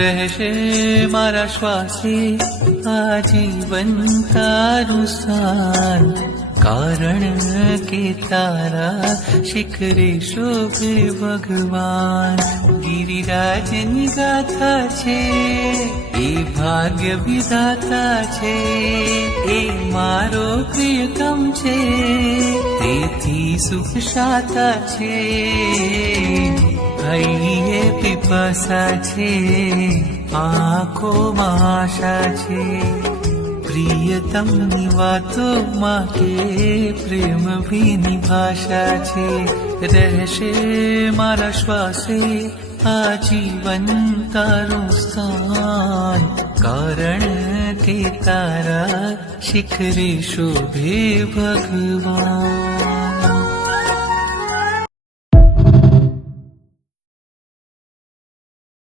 રહેશે મારા શ્વાસે આજીવન તારું સ્થાન, કારણ કે તારા શિખરે શોભે ભગવાન. ગિરિરાજની ગાથા છે એ ભાગ્ય વિધાતા છે, એ મારો પ્રિયતમ છે તેથી સુખ શાતા છે. હૈયે પીપાસા છે આંખોમાં આશા છે, પ્રિયતમની વાતોમાં કે પ્રેમ ભીની ભાષા છે. રહેશે મારા શ્વાસે આજીવન તારું સ્થાન, કારણ કે તારા શિખરે શોભે ભગવાન.